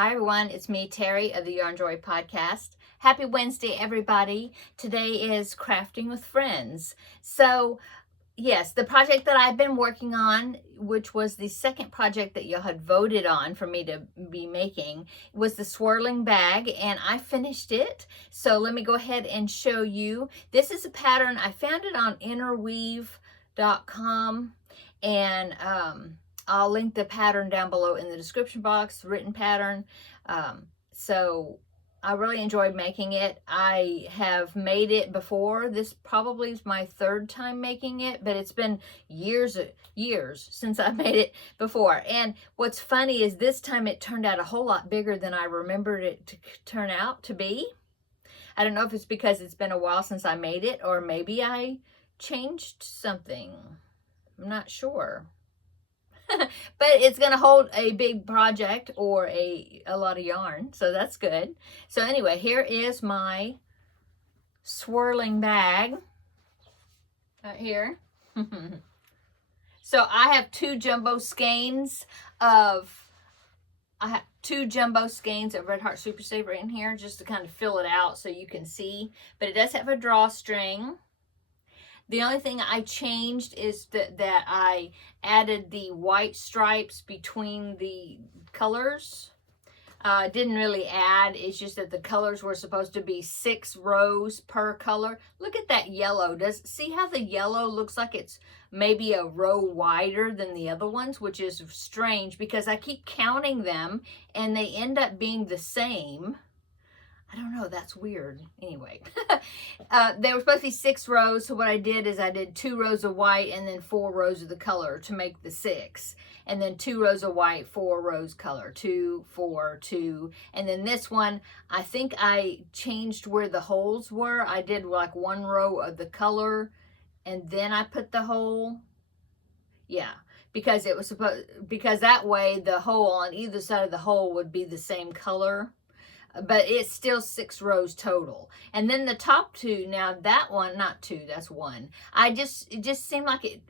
Hi everyone, it's me, Terry of the Yarn Joy podcast. Happy Wednesday, everybody. Today is Crafting with Friends. So, yes, the project that I've been working on, which was the second project that y'all had voted on for me to be making, was the swirling bag, and I finished it. So let me go ahead and show you. This is a pattern. I found it on innerweave.com, and I'll link the pattern down below in the description box, written pattern. So I really enjoyed making it. I have made it before. This probably is my third time making it, but it's been years since I made it before. And what's funny is this time it turned out a whole lot bigger than I remembered it to turn out to be. I don't know if it's because it's been a while since I made it, or maybe I changed something. I'm not sure. But it's going to hold a big project or a lot of yarn, so that's good. So anyway, here is my swirling bag right here. So I have two jumbo skeins of Red Heart Super Saver in here just to kind of fill it out so you can see. But it does have a drawstring. The only thing I changed is that I added the white stripes between the colors. Didn't really add, it's just that the colors were supposed to be 6 rows per color. Look at that yellow. See how the yellow looks like it's maybe a row wider than the other ones, which is strange because I keep counting them and they end up being the same. I don't know, that's weird. Anyway, they were supposed to be 6 rows, so what I did is I did 2 rows of white and then 4 rows of the color to make the 6. And then 2 rows of white, 4 rows color, 2, 4, 2. And then this one, I think I changed where the holes were. I did like 1 row of the color and then I put the hole. Yeah, because it was because that way the hole on either side of the hole would be the same color. But it's still 6 rows total. And then the top 2, now that one, not 2, that's 1. It just seemed like it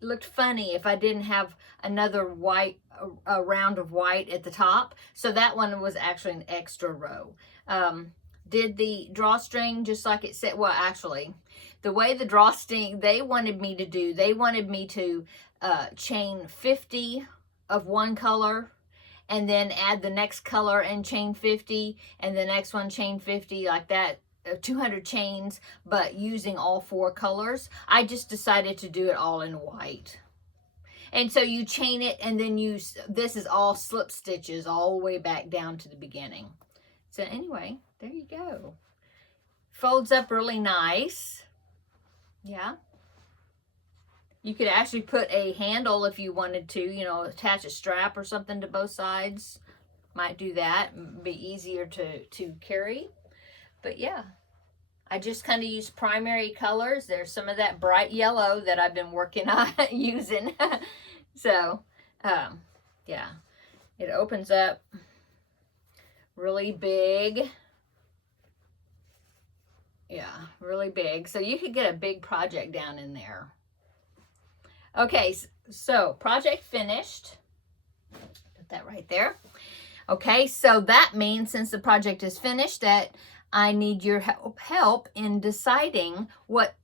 looked funny if I didn't have another white, a round of white at the top. So that one was actually an extra row. Did the drawstring just like it said. Well, actually, the way the drawstring, they wanted me to chain 50 of one color, and then add the next color and chain 50, and the next one chain 50, like that, 200 chains, but using all 4 colors. I just decided to do it all in white. And so you chain it, and then this is all slip stitches all the way back down to the beginning. So anyway, there you go. Folds up really nice. Yeah. You could actually put a handle if you wanted to, attach a strap or something to both sides. Might do that. Be easier to carry. But yeah, I just kind of use primary colors. There's some of that bright yellow that I've been working on using. So, yeah, it opens up really big. Yeah, really big. So you could get a big project down in there. Okay, so project finished. Put that right there. Okay, so that means since the project is finished that I need your help in deciding what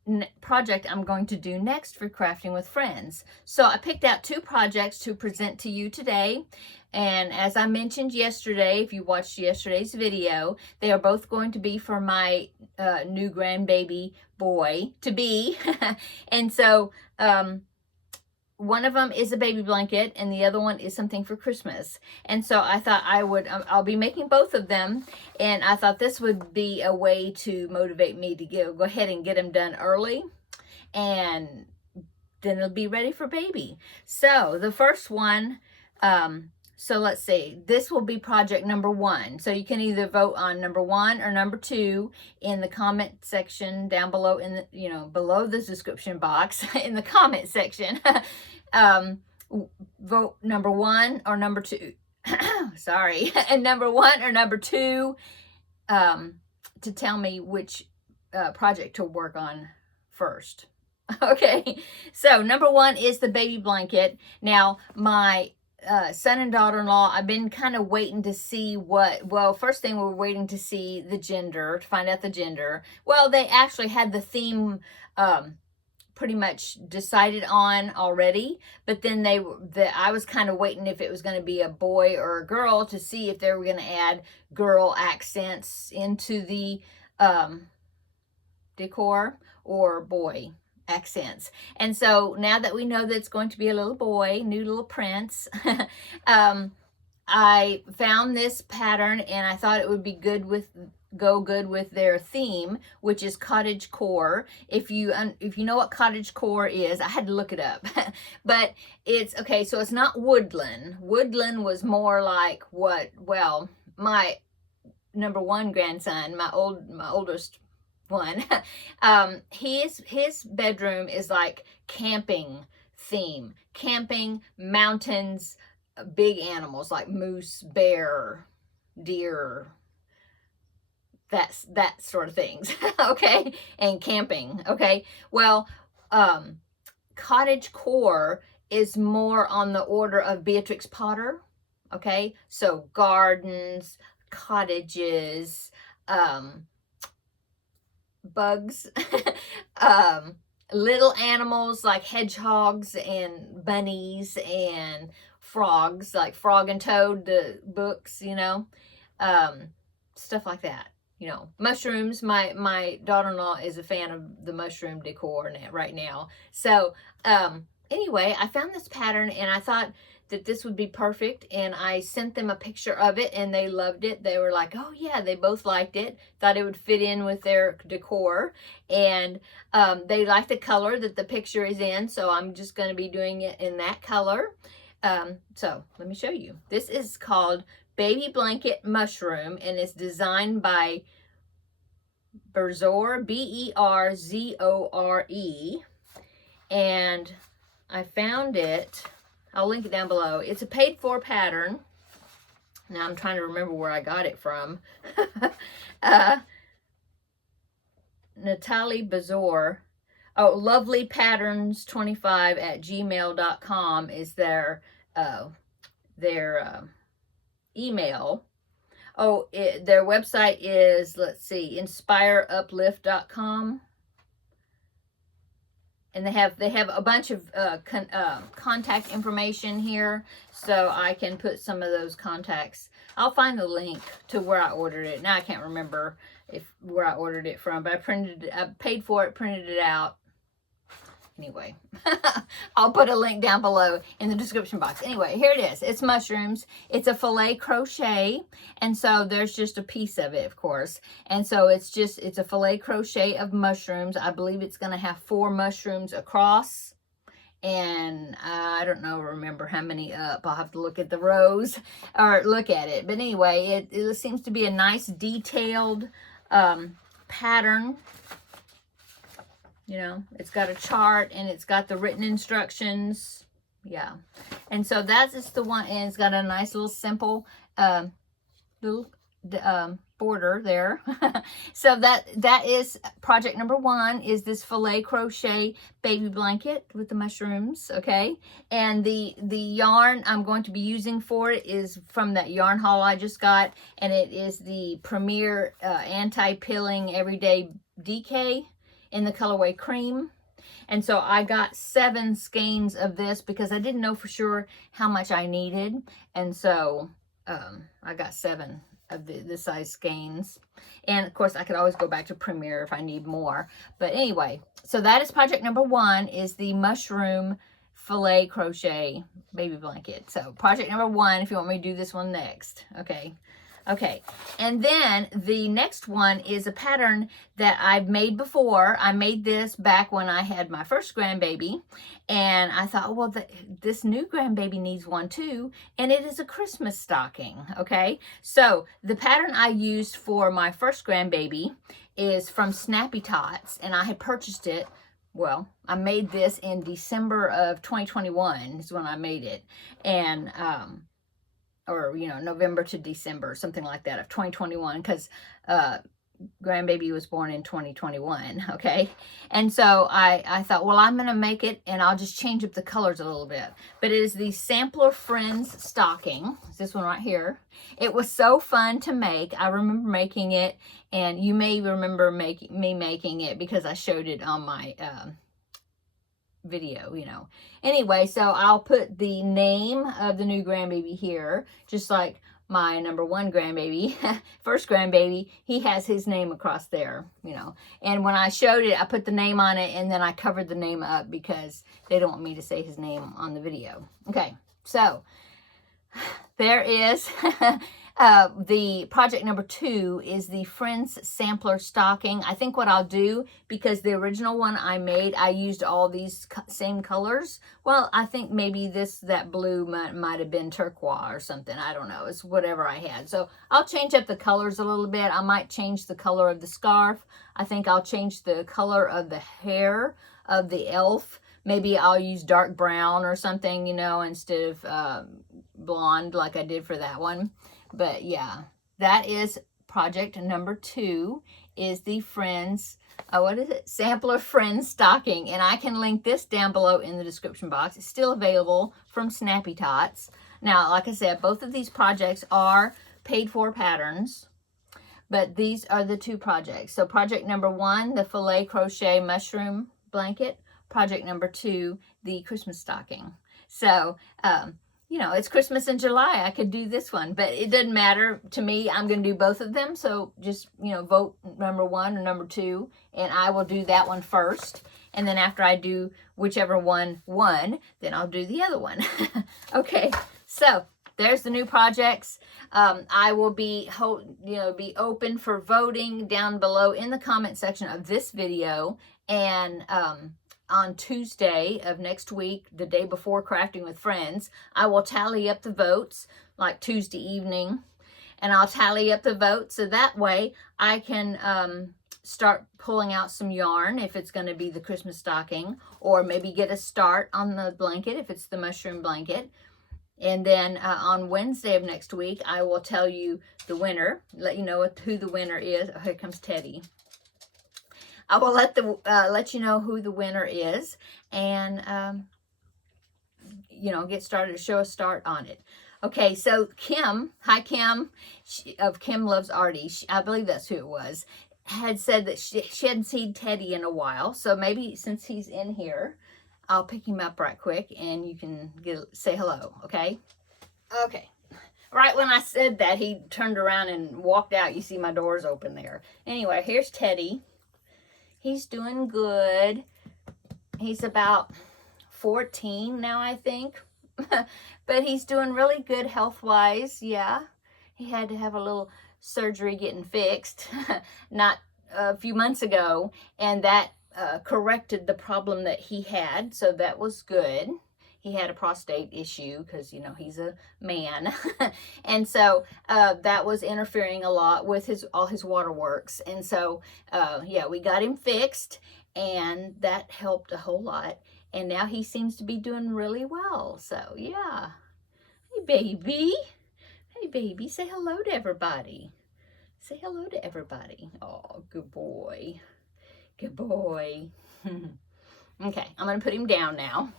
project I'm going to do next for Crafting with Friends. So I picked out 2 projects to present to you today. And as I mentioned yesterday, if you watched yesterday's video, they are both going to be for my new grandbaby boy to be. And so, one of them is a baby blanket and the other one is something for Christmas. And so I thought I'll be making both of them. And I thought this would be a way to motivate me to go ahead and get them done early. And then it'll be ready for baby. So the first one, so let's see, this will be project number 1. So you can either vote on number 1 or number 2 in the comment section down below, in the, below the description box in the comment section. Vote number 1 or number 2. Sorry, and number 1 or number 2 to tell me which project to work on first. Okay, so number 1 is the baby blanket. Now my son and daughter-in-law, I've been kind of waiting to see well, first thing we're waiting to see the gender, to find out the gender. Well, they actually had the theme pretty much decided on already, but then I was kind of waiting if it was going to be a boy or a girl to see if they were going to add girl accents into the decor or boy accents. And so now that we know that it's going to be a little boy, new little prince, I found this pattern and I thought it would be go good with their theme, which is cottage core. If you know what cottage core is, I had to look it up. But it's okay, so it's not woodland. Woodland was more like well, my number one grandson, my oldest one, his bedroom is like camping theme. Camping, mountains, big animals like moose, bear, deer, that sort of things. Okay, and camping. Okay, well, cottage core is more on the order of Beatrix Potter. Okay, so gardens, cottages, bugs, little animals like hedgehogs and bunnies and frogs, like Frog and Toad, the books, stuff like that. Mushrooms. My daughter-in-law is a fan of the mushroom decor right now. So anyway, I found this pattern and I thought that this would be perfect, and I sent them a picture of it and they loved it. They were like, oh yeah, they both liked it, thought it would fit in with their decor, and they like the color that the picture is in, so I'm just going to be doing it in that color. So let me show you. This is called Baby Blanket Mushroom, and it's designed by Berzore, Berzore, and I found it. I'll link it down below. It's a paid-for pattern. Now I'm trying to remember where I got it from. Natalie Berzore. Oh, lovelypatterns25@gmail.com is their email. Oh, their website is, let's see, inspireuplift.com. And they have a bunch of contact information here, so I can put some of those contacts. I'll find the link to where I ordered it. Now I can't remember where I ordered it from, but I paid for it, printed it out. Anyway, I'll put a link down below in the description box. Anyway, here it is. It's mushrooms. It's a filet crochet, and so there's just a piece of it, of course. And so it's a filet crochet of mushrooms. I believe it's going to have 4 mushrooms across, and I don't remember how many up. I'll have to look at the rows or look at it. But anyway, it seems to be a nice detailed pattern. It's got a chart and it's got the written instructions. Yeah. And so that's the one, and it's got a nice little simple little border there. So that is project number 1, is this filet crochet baby blanket with the mushrooms. Okay. And the yarn I'm going to be using for it is from that yarn haul I just got, and it is the Premier Anti-Pilling Everyday DK in the colorway cream. And so I got 7 skeins of this because I didn't know for sure how much I needed, and so I got 7 of this size skeins. And of course I could always go back to Premier if I need more. But anyway, so that is project number 1, is the mushroom filet crochet baby blanket. So project number 1, if you want me to do this one next. Okay, and then the next one is a pattern that I've made before. I made this back when I had my first grandbaby, and I thought, well, this new grandbaby needs one too, and it is a Christmas stocking. Okay, so the pattern I used for my first grandbaby is from Snappy Tots, and I had purchased it. Well, I made this in December of 2021 is when I made it, and or November to December, something like that, of 2021, because grandbaby was born in 2021, okay? And so I thought, well, I'm going to make it, and I'll just change up the colors a little bit. But it is the Sampler Friends stocking. It's this one right here. It was so fun to make. I remember making it, and you may remember me making it because I showed it on my video, you know. Anyway, so I'll put the name of the new grandbaby here, just like my number one grandbaby, first grandbaby, he has his name across there, you know. And when I showed it, I put the name on it, and then I covered the name up because they don't want me to say his name on the video. Okay, so there is the project number 2 is the Friends Sampler Stocking. I think what I'll do, because the original one I made, I used all these same colors. Well, I think maybe that blue might have been turquoise or something. I don't know. It's whatever I had. So I'll change up the colors a little bit. I might change the color of the scarf. I think I'll change the color of the hair of the elf. Maybe I'll use dark brown or something, you know, instead of blonde like I did for that one. But yeah, that is project number 2, is the Friends, what is it? Sampler Friends stocking. And I can link this down below in the description box. It's still available from Snappy Tots. Now, like I said, both of these projects are paid for patterns, but these are the 2 projects. So project number 1, the filet crochet mushroom blanket. Project number 2, the Christmas stocking. So, you know, it's Christmas in July. I could do this one, but it doesn't matter to me. I'm going to do both of them. So just, you know, vote number 1 or number 2, and I will do that one first. And then after I do whichever one won, then I'll do the other one. Okay, so there's the new projects. I will be open for voting down below in the comment section of this video, and on Tuesday of next week, the day before Crafting with Friends, I will tally up the votes, like Tuesday evening, and I'll tally up the votes so that way I can start pulling out some yarn if it's going to be the Christmas stocking, or maybe get a start on the blanket if it's the mushroom blanket. And then on Wednesday of next week, I will tell you the winner, let you know who the winner is. Oh, here comes Teddy. I will let you know who the winner is, and you know, get started, show a start on it. Okay, so Kim, hi Kim, of Kim Loves Artie, I believe that's who it was, had said that she hadn't seen Teddy in a while. So maybe since he's in here, I'll pick him up right quick, and you can say hello. Okay. Okay. Right when I said that, he turned around and walked out. You see my doors open there. Anyway, here's Teddy. He's doing good. He's about 14 now, I think. But he's doing really good health-wise, yeah. He had to have a little surgery getting fixed not a few months ago, and that corrected the problem that he had, so that was good. He had a prostate issue because, you know, he's a man. And so that was interfering a lot with all his waterworks. And so, yeah, we got him fixed, and that helped a whole lot. And now he seems to be doing really well. So, yeah. Hey, baby. Hey, baby. Say hello to everybody. Say hello to everybody. Oh, good boy. Good boy. Okay, I'm going to put him down now.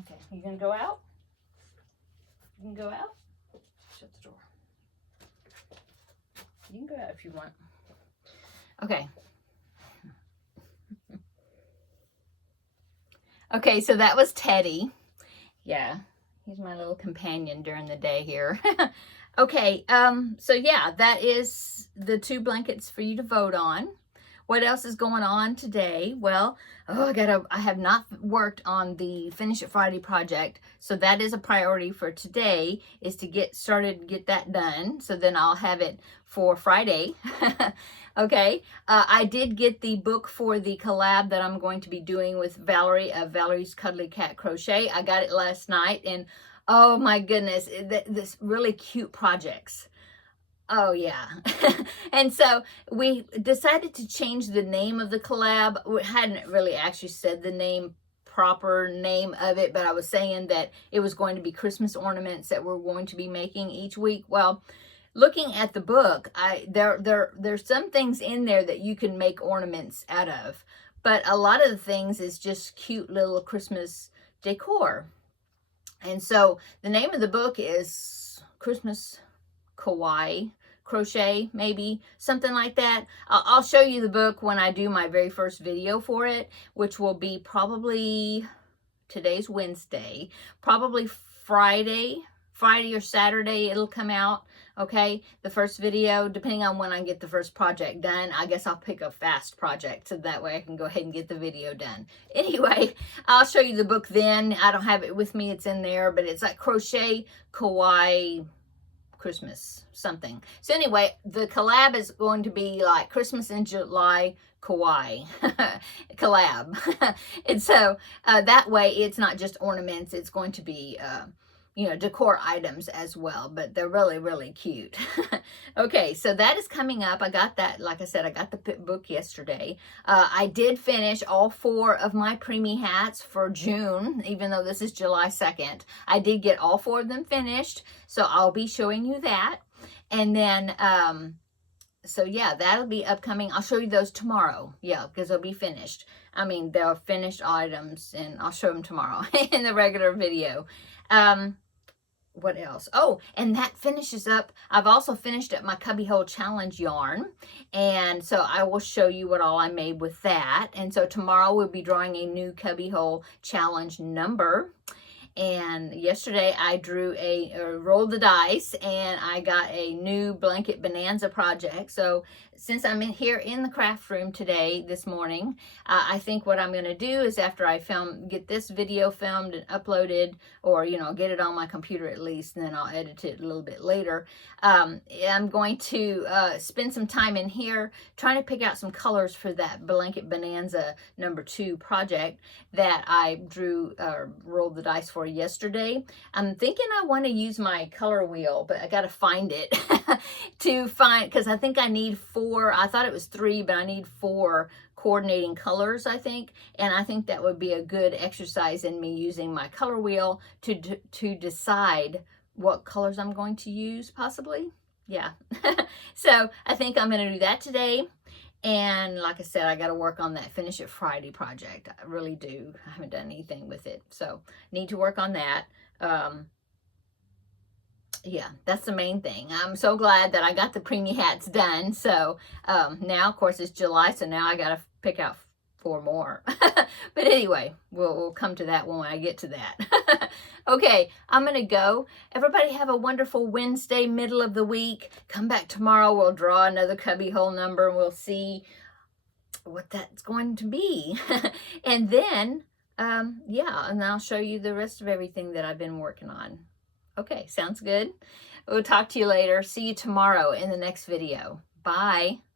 Okay, you gonna go out? You can go out? Shut the door. You can go out if you want. Okay. Okay, so that was Teddy. Yeah, he's my little companion during the day here. Okay, so yeah, that is the 2 blankets for you to vote on. What else is going on today? Well, I have not worked on the Finish It Friday project, so that is a priority for today, is to get started, get that done, so then I'll have it for Friday. Okay, I did get the book for the collab that I'm going to be doing with Valerie of Valerie's Cuddly Cat Crochet. I got it last night, and oh my goodness, this really cute projects. Oh, yeah. And so we decided to change the name of the collab. We hadn't really actually said the proper name of it, but I was saying that it was going to be Christmas ornaments that we're going to be making each week. Well, looking at the book, there's some things in there that you can make ornaments out of, but a lot of the things is just cute little Christmas decor. And so the name of the book is Christmas Kawaii Crochet, maybe something like that. I'll show you the book when I do my very first video for it, which will be probably, today's Wednesday, probably Friday or Saturday it'll come out. Okay, the first video, depending on when I get the first project done. I guess I'll pick a fast project so that way I can go ahead and get the video done. Anyway, I'll show you the book then. I don't have it with me, it's in there, but it's like Crochet Kawaii Christmas something. So anyway, the collab is going to be like Christmas in July Kawaii collab. And so that way it's not just ornaments, it's going to be you know, decor items as well, but they're really, really cute. Okay, so that is coming up. I got that, like I said, I got the book yesterday. I did finish all 4 of my preemie hats for June, even though this is July 2nd. I did get all 4 of them finished, so I'll be showing you that. And then, so yeah, that'll be upcoming. I'll show you those tomorrow. Yeah, because they'll be finished. I mean, they're finished items, and I'll show them tomorrow in the regular video. What else? Oh, and that finishes up. I've also finished up my Cubbyhole Challenge yarn. And so I will show you what all I made with that. And so tomorrow we'll be drawing a new Cubbyhole Challenge number. And yesterday I drew rolled the dice, and I got a new Blanket Bonanza project. So since I'm here in the craft room today, this morning, I think what I'm going to do is after I get this video filmed and uploaded, or, you know, get it on my computer at least, and then I'll edit it a little bit later. I'm going to spend some time in here trying to pick out some colors for that Blanket Bonanza #2 project that I rolled the dice for yesterday. I'm thinking I want to use my color wheel, but I got to find it because I think I need 4. I thought it was 3, but I need 4 coordinating colors, I think. And I think that would be a good exercise in me using my color wheel to decide what colors I'm going to use, possibly. Yeah. So I think I'm going to do that today. And like I said, I got to work on that Finish It Friday project. I really do. I haven't done anything with it. So need to work on that. Yeah, that's the main thing. I'm so glad that I got the preemie hats done. So now, of course, it's July. So now I got to pick out 4 more. But anyway, we'll come to that when I get to that. Okay, I'm going to go. Everybody have a wonderful Wednesday, middle of the week. Come back tomorrow. We'll draw another cubbyhole number, and we'll see what that's going to be. And then, yeah, and I'll show you the rest of everything that I've been working on. Okay, sounds good. We'll talk to you later. See you tomorrow in the next video. Bye.